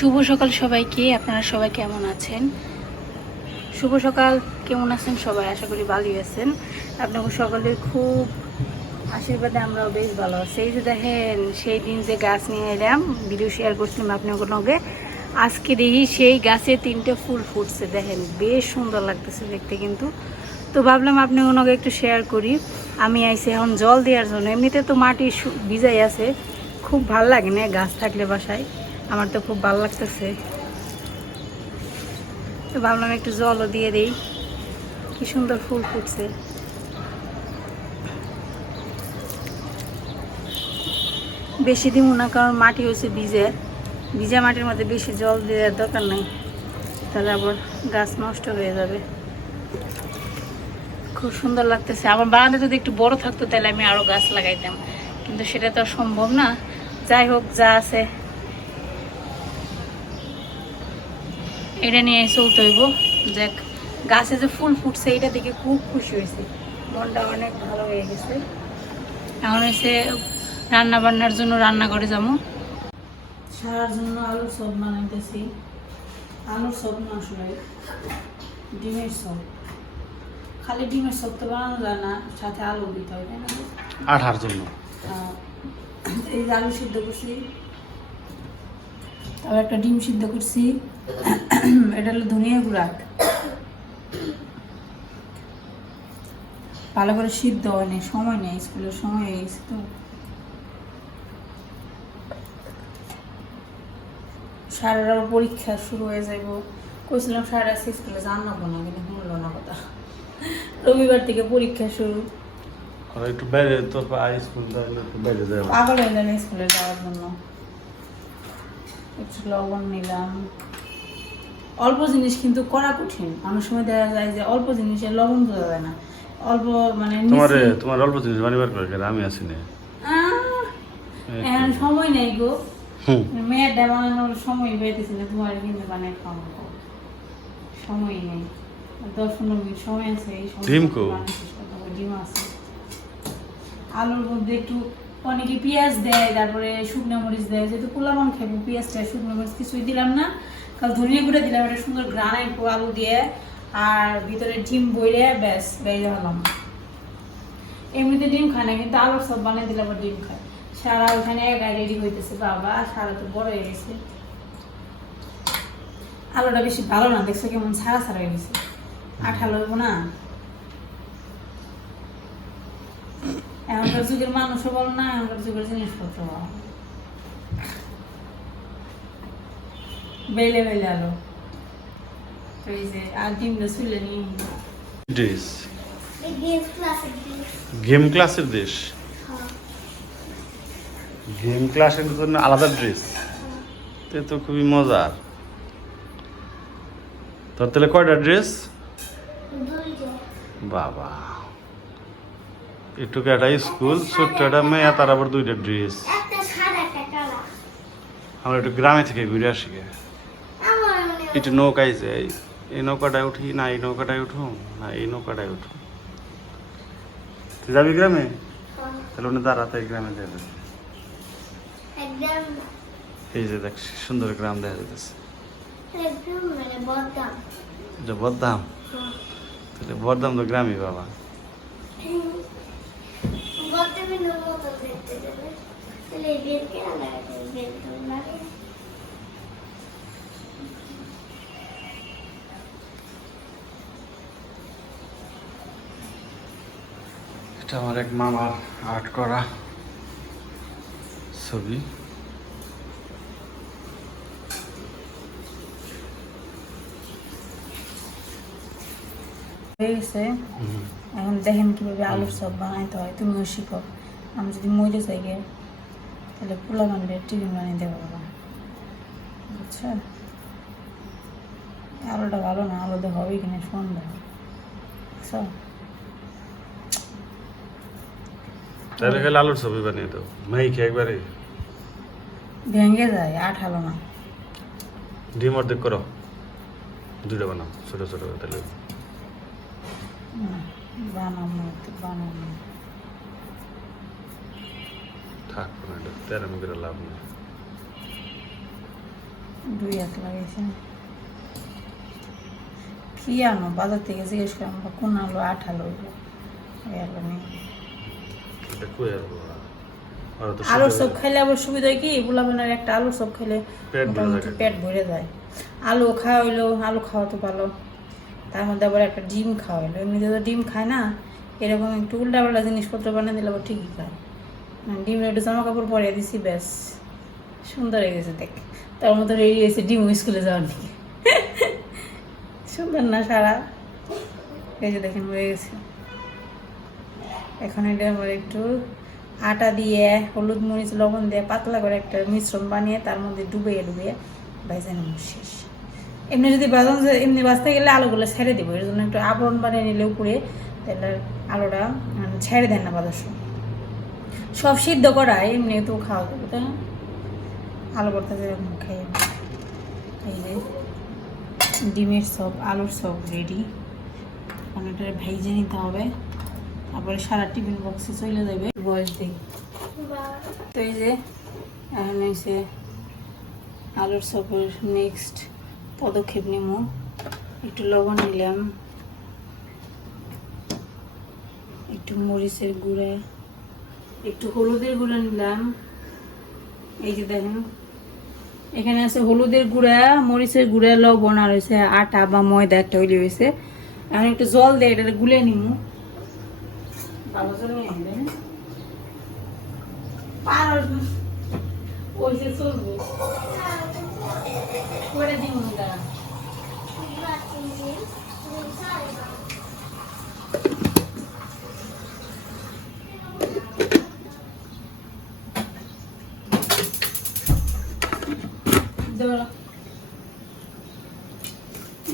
শুভ সকাল সবাইকে। আপনারা সবাই কেমন আছেন? শুভ সকাল। কেমন আছেন সবাই? আশা করি ভালোই আছেন। আপনাকে সকলের খুব আশীর্বাদে আমরাও বেশ ভালো আছি। এই যে দেখেন, সেই দিন যে গাছ নিয়ে এলাম ভিডিও শেয়ার করছিলাম আপনাকে আজকে দেখি সেই গাছে তিনটে ফুল ফুটছে, দেখেন। বেশ সুন্দর লাগতেছে দেখতে কিন্তু। তো ভাবলাম আপনি ওনাকে একটু শেয়ার করি। আমি আইসি এখন জল দেওয়ার জন্য। এমনিতে তো মাটি ভিজাই আছে। খুব ভালো লাগে না গাছ থাকলে বাসায়। আমার তো খুব ভালো লাগতেছে। তো ভাবলাম একটু জলও দিয়ে দিই। কি সুন্দর ফুল ফুটছে। বেশি দিব না, কারণ মাটি হচ্ছে ভিজে। ভিজা মাটির মধ্যে বেশি জল দেওয়ার দরকার নেই। তাহলে আবার গাছ নষ্ট হয়ে যাবে। খুব সুন্দর লাগতেছে। আমার বাগানে যদি একটু বড় থাকতো, তাহলে আমি আরও গাছ লাগাইতাম। কিন্তু সেটা তো সম্ভব না। যাই হোক, যা আছে এটা নিয়ে চলতে হইব। দেখ গাছে যে ফুল ফুটছে এটা দেখে খুব খুশি হয়েছে। মনটা অনেক ভালো হয়ে গেছে। এখন এসে রান্না বান্নার জন্য রান্না করে যাব। সারার জন্য আলুর সব বানাইতেছি। আলুর সব না আসলে ডিমের সব। খালি ডিমের সব তো বানানো যায় না সাথে আলু দিতে হয় না? আঠার জন্য। এই আলু সিদ্ধ করছি তারপর একটা ডিম সিদ্ধ করছি। এটা হলো ধনিয়া গুঁড়া। ভালো করে সিদ্ধ হয়নি সময় নেই স্কুলের সময় হয়ে গেছে তো। সারের আবার পরীক্ষা শুরু হয়ে যাইব। কইছিলাম সাড়ে আসছে স্কুলে জানাব না কিন্তু শুনলো না কথা। রবিবার থেকে পরীক্ষা শুরু। একটু বাইরে তো স্কুল একটু বাইরে যাবে পাগল হয়ে যাবে স্কুলে যাওয়ার জন্য। একটু লবণ নিলাম। অল্প জিনিস কিন্তু করা কঠিন। অনেক সময় দেখা যায় যে অল্প জিনিসে লবণ বোঝা যায় না। অল্প মানে তোমার তোমার অল্প জিনিস বানিবার করে আমি আছি না। এখন সময় নেই গো। মেয়ের বানানোর সময় না তোমার কিন্তু সময় নেই। দশ পনেরো মিনিট সময় আছে এই সময় ডিম আছে। আলুর মধ্যে একটু অনেকে পেঁয়াজ দেয় তারপরে শুকনো মরিচ দেয়। যেহেতু পোলাপান খাব পেঁয়াজটা শুকনো মরিচ কিছুই দিলাম না। কারণ ধনিয়া গুঁড়ো দিলাম, একটা সুন্দর গ্রানাই আলু দিয়ে, আর ভিতরে ডিম বইরে ব্যাস বেজে হলাম এমনিতে ডিম খায় না, কিন্তু আলুর সব বানিয়ে দিলে আবার ডিম খায়। সারা ওখানে একাই রেডি হইতেছে বাবা, সারা তো বড় হয়ে গেছে। আলুটা বেশি ভালো না, দেখছ কেমন ছাড়া ছাড়া হয়ে গেছে। আঠালো হইব না। এখনকার যুগের মানুষও বলো না, এখনকার যুগের জিনিসপত্র বলো বেলে বেলে আলো। তো এই যে আর ডিমটা ছুলে নিয়ে ড্রেস. গেম ক্লাসের দেশ গেম ক্লাসের জন্য আলাদা ড্রেস তে তো খুবই মজার। তোর তাহলে কয়টা ড্রেস বাবা। একটু একটা স্কুল ছোট্ট একটা মেয়ে তার আবার দুইটা ড্রেস একটা সাদা একটা কালা আমরা একটু গ্রামে থেকে ঘুরে আসি একটু নৌকায় যাই এই নৌকাটায় উঠি না এই নৌকাটায় উঠো না এই নৌকাটায় উঠো তুই যাবি গ্রামে তাহলে উনি দাঁড়াতে গ্রামে যাবে এই যে দেখ সুন্দর গ্রাম দেখা যাচ্ছে এটা বদদাম তাহলে বদদাম তো গ্রামই বাবা বদলামের মতো দেখতে দেবে তাহলে এই বেল কেন এটা আমার এক মামার আর্ট করা ছবি। হয়ে গেছে। এখন দেখেন কীভাবে আলুর সব বানাইতে হয় তুমিও শিখো। আমি যদি মরে যাই গে, তাহলে পোলা বানলে টিফিন বানিয়ে দেবো বাবা। বুঝছ? আলুটা ভালো না আলুতে হবে কিনা সন্ধ্যা বুঝছ? তাহলে গেলে আলুর ছবি বানিয়ে দাও। মাইকে একবারে। ভেঙে যায় আঠালো না। ডিম অর্ধেক করো। দুটো বানাও ছোটো ছোটো তাহলে। না, বানাবো একটু থাক না এটা তেরো করে লাভ নেই। দুই হাত লাগাইছে কি আনো? বাজার থেকে জিজ্ঞেস করলাম কোন আলু আট এগুলো এই আলু নেই। এটা কই আর আর আলুর চপ খাইলে আবার সুবিধা কি? বুলাবেনার একটা আলুর চপ খাইলে পেট ভরে মোটামুটি যায়। পেট ভরে যায়। আলু খাওয়া হইল আলু খাওয়া তো ভালো। তার মধ্যে আবার একটা ডিম খাওয়া হইল। এমনিতে তো ডিম খায় না এরকম একটু উল্টাপাল্টা জিনিসপত্র বানিয়ে দিলে আবার ঠিকই খায়। মানে ডিমের একটু জামা কাপড় পরিয়ে দিছি ব্যাস। সুন্দর হয়ে গেছে দেখ। তার মধ্যে রেডি হয়েছে ডিম স্কুলে যাওয়ার দিকে সুন্দর না সারা? এই যে দেখেন হয়ে গেছে। এখন এটা আমার একটু আটা দিয়ে হলুদ মরিচ লবণ দিয়ে পাতলা করে একটা মিশ্রণ বানিয়ে তার মধ্যে ডুবিয়ে ডুবিয়ে ভাইজা নেব শেষ। এমনি যদি বাজান এমনি বাঁচতে গেলে আলুগুলো ছেড়ে দেবো, এর জন্য একটু আবরণ বানিয়ে নিলে উপরে তাহলে আলুটা ছেড়ে দেন না সময় সব। সিদ্ধ করা এমনি তো খাওয়া যাবে, তাই না? আলু ভর্তা যেরকম খাই। এই যে ডিমের সব, আলুর সব রেডি এখন এটা ভেজে নিতে হবে। তারপরে সারা টিফিন বক্সে চলে যাবে। বয়স দিই তো এই যে, এখন এসে আলুর সপের নেক্সট পদক্ষেপ নিব একটু লবণ নিলাম একটু মরিচের গুঁড়া। একটু হলুদের গুঁড়া নিলাম। এই যে দেখেন, এখানে আছে হলুদের গুঁড়া, মরিচের গুঁড়া, লবণ আর হয়েছে আটা বা ময়দা একটা হইলে হয়েছে। এখন একটু জল দিয়ে এটা গুলে নিমু ভালো করে নিয়ে নেবেন পার ওই যে চলবে। করে দিব না দাঁড়া।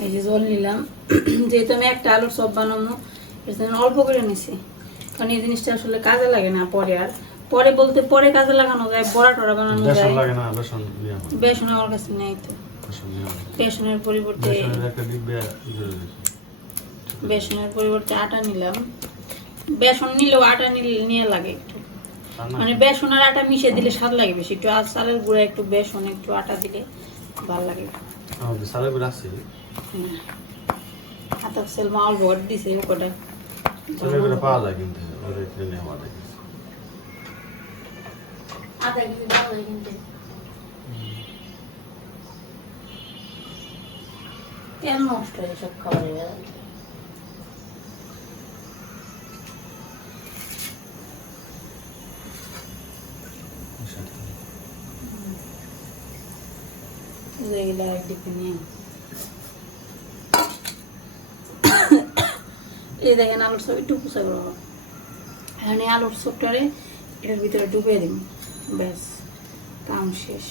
এই যে জল নিলাম। যেহেতু আমি একটা আলুর সব বানানো অল্প করে নিছি। কারণ এই জিনিসটা আসলে কাজে লাগে না পরে আর। পরে বলতে পরে কাজে লাগানো যায় বড়া টড়া বানানো যায়। লাগে না বেসন বেসন আমার কাছে নেই তো। বেসন বেসনের পরিবর্তে বেসনের দিয়েছি। বেসনের পরিবর্তে আটা নিলাম। বেসন নিলেও আটা নিলে নিয়ে লাগে একটু। মানে বেসন আর আটা মিশিয়ে দিলে স্বাদ লাগে বেশি। একটু আর চালের গুঁড়া একটু বেসন একটু আটা দিলে ভালো লাগে। আমার সারা করে আসছে হাতা সেল মাল ভর দিছে ওটা সারা করে পাওয়া যায় কিন্তু ওদের এখানে নেওয়া যায় আধা কেজি ভালো লাগে কিন্তু কেন নষ্ট হয় এসব খাবারের যেগুলো একদিকে নিয়ে এই দেখেন আলুর সব একটু কুচা করব এখন এই আলুর সবটারে এটার ভিতরে ডুবিয়ে দিন ব্যাস কাম শেষ।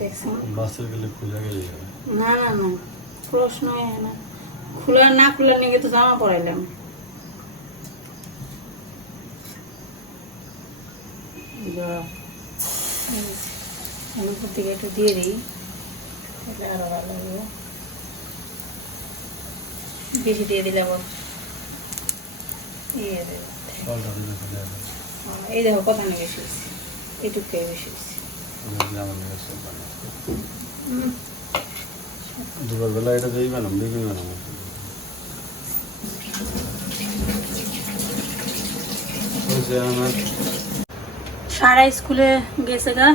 দেখছেন? বাসের গেলে খুলে গেলে যাবে। না না না প্রশ্ন না। খোলা না খোলা নিয়ে তো জামা পরাইলাম। উপর থেকে একটু দিয়ে দিই। তাহলে আরও ভালো লাগবে। বেশি দিয়ে দিলে আবার ইয়ে আহ, এই দেখো কথা না বেশি এইটুকু বেশি। হুম। দুপুরবেলা এটা দিই বানাম বেগুন বানাম। সারা স্কুলে গেছে গা।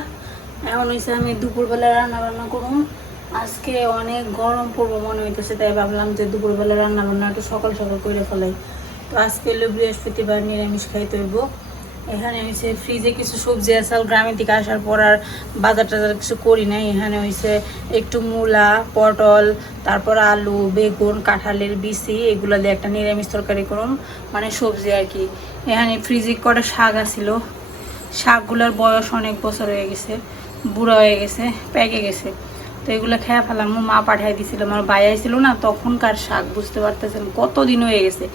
এখন হয়েছে আমি দুপুরবেলা রান্না বান্না করুন আজকে অনেক গরম পড়ব মনে হইতেছে, তাই ভাবলাম যে দুপুরবেলা রান্না বান্না একটু সকাল সকাল করে ফেলাই। তো আজকে হলো বৃহস্পতিবার নিরামিষ খাইতে হইব। এখানে হয়েছে ফ্রিজে কিছু সবজি আসাল গ্রামের দিকে আসার পর আর বাজার টাজার কিছু করি নাই। এখানে হয়েছে একটু মূলা, পটল, তারপর আলু, বেগুন, কাঁঠালের বিচি, এগুলো দিয়ে একটা নিরামিষ তরকারি করুন মানে সবজি আর কি। এখানে ফ্রিজে কটা শাক আছিল। শাকগুলোর বয়স অনেক বছর হয়ে গেছে, বুড়ো হয়ে গেছে, পেকে গেছে। তো এগুলো খেয়ে ফেলাম। মা পাঠাই দিছিল আমার ভাই আইছিল না, তখনকার শাক, বুঝতে পারতেছেন, কতদিন হয়ে গেছে।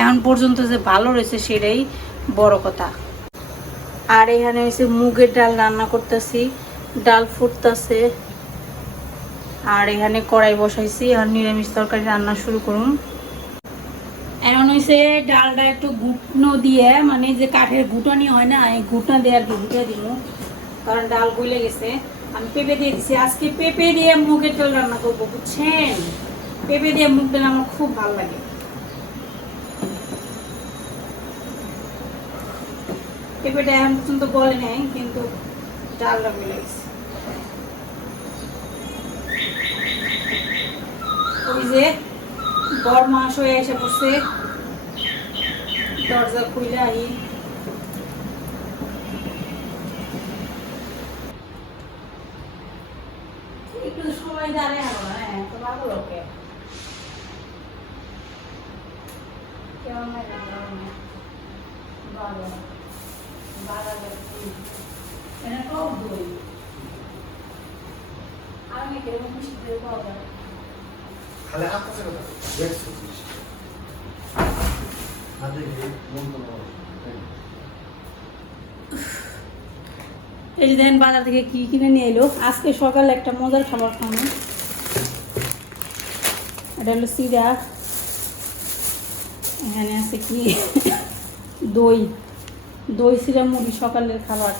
এখন পর্যন্ত যে ভালো রয়েছে সেটাই বড় কথা। আর এখানে হয়েছে মুগের ডাল রান্না করতেছি, ডাল ফুটতেছে। আর এখানে কড়াই বসাইছি, আর নিরামিষ তরকারি রান্না শুরু করুন। এখন হয়েছে ডালটা একটু ঘুটনো দিয়ে মানে যে কাঠের ঘুটানি হয় না, এই ঘুটনা দিয়ে আর কি দিব কারণ ডাল গলে গেছে। আমি পেঁপে দিয়ে দিচ্ছি আজকে পেঁপে দিয়ে মুগের ডাল রান্না করব, বুঝছেন? পেঁপে দিয়ে মুগ ডাল আমার খুব ভালো লাগে। পেঁপেটা এখন পর্যন্ত বলে নেই, কিন্তু ডালটা মিলে গেছে ওই যে বড় মাস হয়ে এসে পড়ছে দরজা খুলে আই একটু সময় দাঁড়িয়ে হবে না হ্যাঁ তো ভালো লোকে কেমন লাগে ভালো ভালো এটা টক দই আমি কীরকম মিষ্টি দই পাওয়া যায় খালি আকাশে কথা দেখছ হাতে গিয়ে মন তো এই যে বাজার থেকে কি কিনে নিয়ে এলো। আজকে সকালে একটা মজার খাবার খাব। এটা হলো সিরা। এখানে আছে কি? দই। দই, সিরা, মুড়ি সকালের খাবার।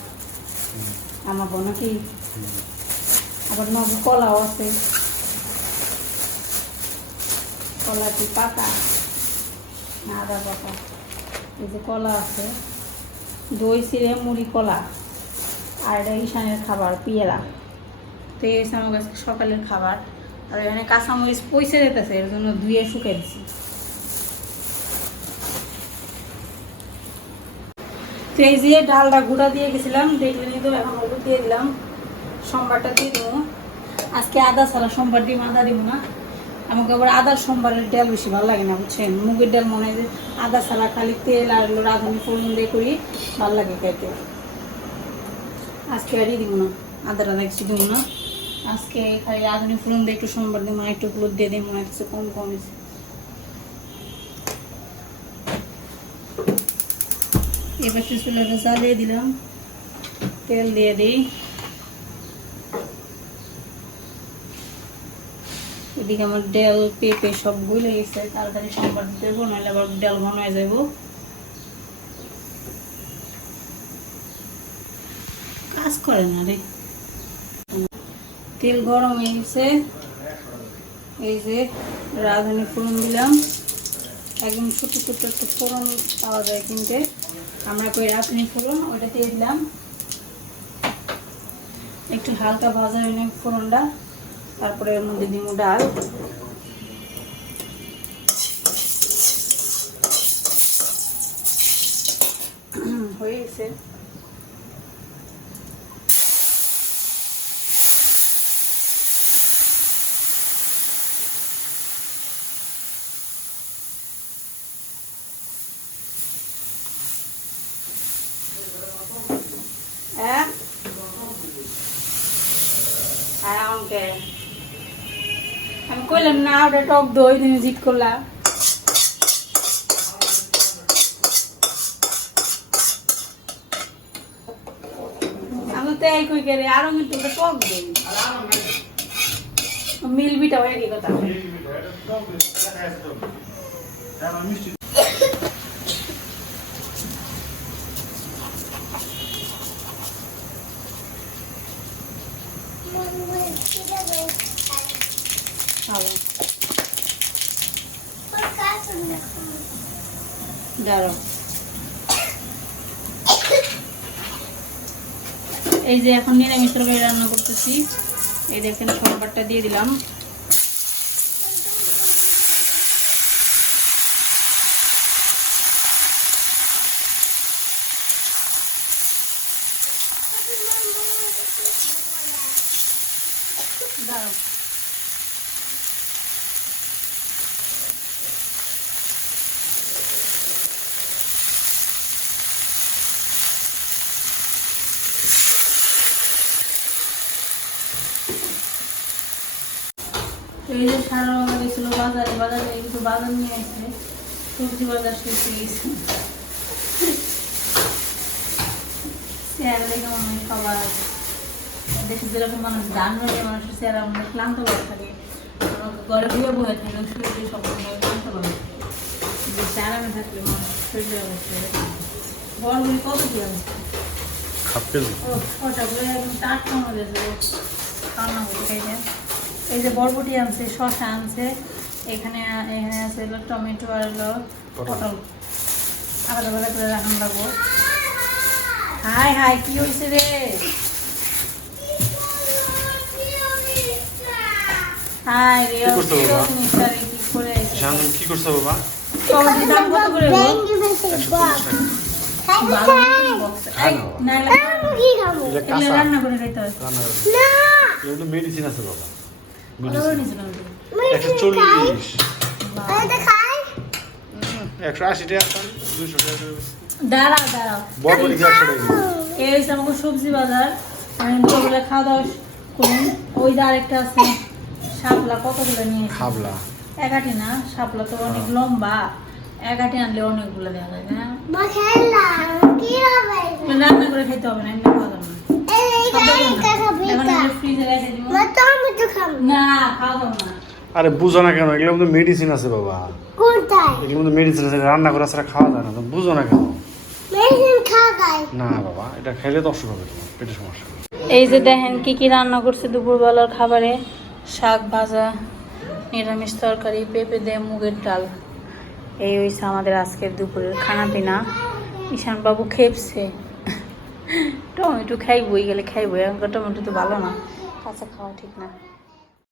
আমার নাকি? আবার নব কলাও আছে। কলা কি না আদা পাকা এই যে কলা আছে, দই সিরে মুড়ি, কলা, আর এটা ঈশানের খাবার, পিয়েরা। তো এই আমার কাছে সকালের খাবার। আর এখানে কাঁচামরিচ পয়সা যেতেছে, এর জন্য ধুয়ে শুকে দিছি। তো এই যে ডালটা গুঁড়া দিয়ে গেছিলাম দেখলেনি তো, এখন হলুদ দিয়ে দিলাম। সোমবারটা দিয়ে দেবো। আজকে আদা ছাড়া সোমবার দিম আদা দিব না। আমাকে আবার আদার সোমবারের ডাল বেশি ভালো লাগে না, বুঝছেন? মুগের ডাল মনে হয় আদা ছাড়া খালি তেল আর রাঁধুনি ফোড়ন দিয়ে করি, ভালো লাগে খেতে। আজকে আর দিব না আদা টাদা কিছু দিব না। আজকে খালি রাঁধুনি ফোড়ন দিয়ে একটু সোমবার দিব একটু হলুদ দিয়ে দিই মনে কিছু কম কম হয়েছে। এবার চুলাটা জ্বালিয়ে দিলাম, তেল দিয়ে দিই। এদিকে আমার ডাল, পেঁপে সব গলে গেছে। তাড়াতাড়ি সম্বার দিতে দেবো নাহলে আবার ডাল ঘন হয়ে যাব কাজ করে না রে। তেল গরম হয়ে গেছে। এই যে রাঁধুনি ফোড়ন দিলাম। একদম ছোটো ছোটো একটা ফোড়ন পাওয়া যায় কিনতে। আমরা কই রাঁধুনি ফোড়ন ওটা দিয়ে দিলাম। একটু হালকা ভাজা হয়ে ফোড়নটা। তারপরে এর মধ্যে দিব ডাল। হয়ে গেছে হ্যাঁ হ্যাঁ আমাকে আমি কইলাম না ওটা টক দই তুমি জিট করলা। টক মিলবিটা হয়ে গেল মিষ্টি ভালো ওর কাজ না দাঁড়ো এই যে এখন নিরামিষ তরকারি রান্না করতেছি। এই দেখেন সম্বারটা দিয়ে দিলাম। এই যে সারা বাবা গেছিল বাজারে বাজারে একটু বাজার নিয়ে আসছে সবজি বাজার শেষ হয়ে গেছে চেয়ারে দেখে মনে হয় খাবার দেশে যেরকম মানুষ গান হয়ে মানুষের চেয়ারে আমাদের ক্লান্ত করে থাকে। ঘরে ঘুরে বয়ে থাকে শরীরে সময় ক্লান্ত করে বেশি আরামে থাকলে মানুষ শরীরের অবস্থা বড়গুলি কত কি অবস্থা? ও ওটা বলে একদম টাটকা মজা দেবো রান্না করে খাইতে এই যে বরবটি আনছে শসা আনছে এখানে এখানে আছে হলো টমেটো আর হলো পটল। আলাদা আলাদা করে রান্না লাগবো হাই হাই কি হয়েছে রে? হাই রে কি করছ বাবা? জিনিসটা রে কি করে কি করছ বাবা? টমেটো দাম কত করে গো? ভেঙ্গি ফেলছে একশো চল্লিশ টাকা। খাইতে ভালো চাই মতন box। খাই এই, না বাবা। না, এগুলো- আমি কি খাব? এটা এগুলো কাঁচা রান্না করে খাইতে হয়। না। মেডিসিন আছে বাবা কত করে নিয়েছো টমেটো? একশো চল্লিশ। একশো আশি টাকা। দাম, টাকা দাঁড়াও দাঁড়াও। বরবটি একশো টাকা? এই হচ্ছে আমাকে সবজি বাজার। আমি খাওয়া দাওয়া করুন ওই যে আরেকটা আছে শাপলা কতগুলো নিয়ে? হাবলা একাটি না শাপলা তো অনেক লম্বা। একাটি আনলে অনেকগুলো দেখা যায় না মা খেললাম কি হবে? এগুলো রান্না করে খেতে হবে না এমনি খাওয়া যাবে না। আরে বুঝো না কেন এগুলোর মধ্যে মেডিসিন আছে বাবা। এগুলোর মধ্যে মেডিসিন আছে রান্না করা ছাড়া খাওয়া যায় না তুমি বুঝো না কেন। না বাবা এটা খেলে তো অসুখ হবে তোমার পেটের সমস্যা এই যে দেখেন কি কি রান্না করছে দুপুরবেলার খাবারে শাক ভাজা নিরামিষ তরকারি পেঁপে দিয়ে মুগের ডাল। এই হয়েছে আমাদের আজকের দুপুরের খানা পিনা ঈশান বাবু খেপছে। টমেটো খাইবই গেলে খাইবই এখনকার টমেটো তো ভালো না। কাঁচা খাওয়া ঠিক না।